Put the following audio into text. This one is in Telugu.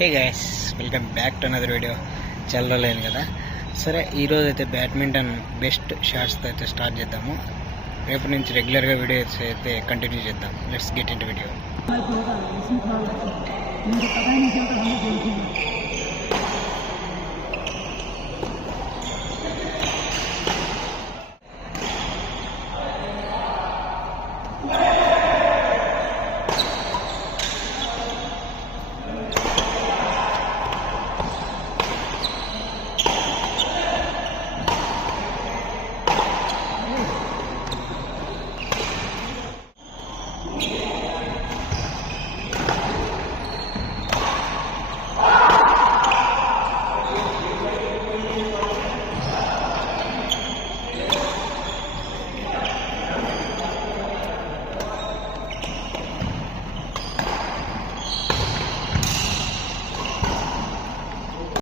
Hey guys, welcome back to another video. చాలా రోజులైంది కదా. సరే, ఈరోజు అయితే బ్యాడ్మింటన్ బెస్ట్ షాట్స్తో అయితే స్టార్ట్ చేద్దాము. రేపు నుంచి రెగ్యులర్గా వీడియోస్ అయితే కంటిన్యూ చేద్దాం. Let's get in to video.